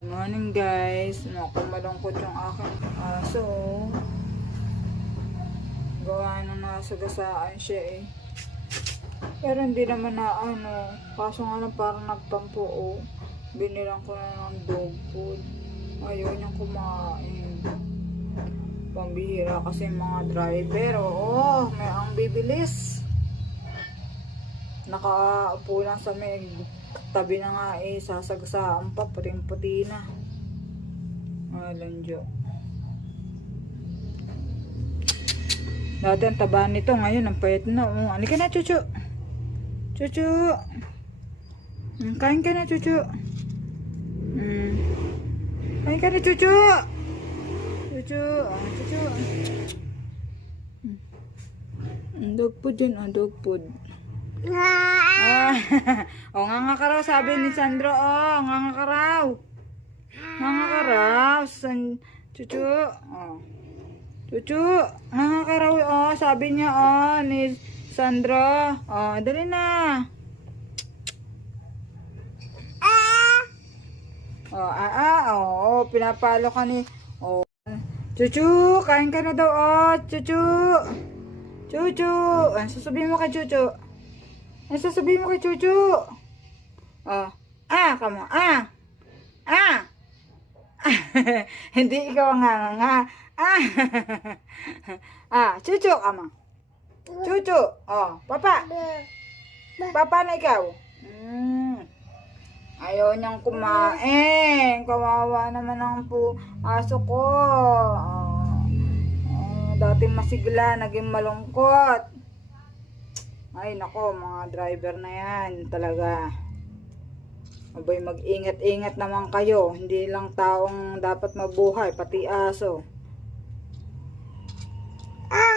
Good morning guys. Malungkot yung aking aso. Gawa na nasagasaan siya eh. Pero hindi naman na kaso nga lang parang nagtampo oh. Binilang ko na ng dog food. Ayaw niyang kumain. Pambihira kasi mga driver. Oo, may ang bibilis. Nakaupo lang sa may tabi na nga eh, sasagsaan pa, puting-puti na. Alam Diyo. Dati ang taba nito, ngayon ang payat na. Halika na, Chuchu. Chuchu. Kain ka na, Chuchu. Kain ka na, Chuchu. Chuchu. Chuchu. Dog food yun, dog food. O nga ka raw, sabi ni Sandro. Nga ka raw. Nga ka raw. Chuchu. Chuchu. Nga ka raw. Sabi niya ni Sandro. Dali na. Pinapalo ka ni. Chuchu, kain ka na daw. Chuchu. Chuchu. Sasabihin mo kay Chuchu. Sasabihin mo kay Chuchu. Kamo. Hindi ikaw ang nga. Chuchu kamo. Chuchu. Papa. Papa na ikaw. Ayaw niyang kumain. Kawawa naman ang aso ko. Dating masigla, naging malungkot. Ay nako, mga driver na yan talaga. Abay, mag-ingat-ingat naman kayo. Hindi lang taong dapat mabuhay, pati aso.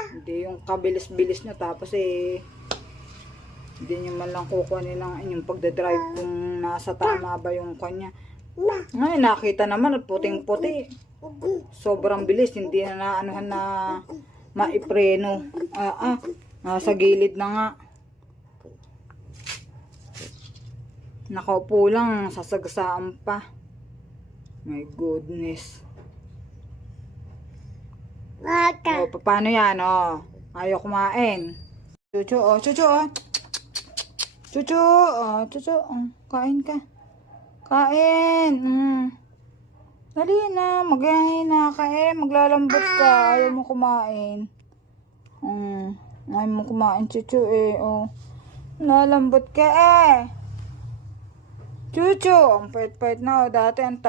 Hindi yung kabilis-bilis nyo tapos hindi nyo man lang kukunin ng inyong pagdadrive kung nasa tama ba yung kanya. Ay, nakita naman at puting-puti. Sobrang bilis, hindi na naanuhan na maipreno. Nasa gilid na nga. Nakaupo lang, sasagasaan pa. My goodness. Paano yan, ayaw kumain. Chuchu, Chuchu, Chuchu, Chuchu, kain ka. Kain. Dali na, magahin na ka maglalambot ka. Ayaw mo kumain. Ayaw mo kumain, Chuchu lalambot ka Chuchu, ang pait-pait na dati ang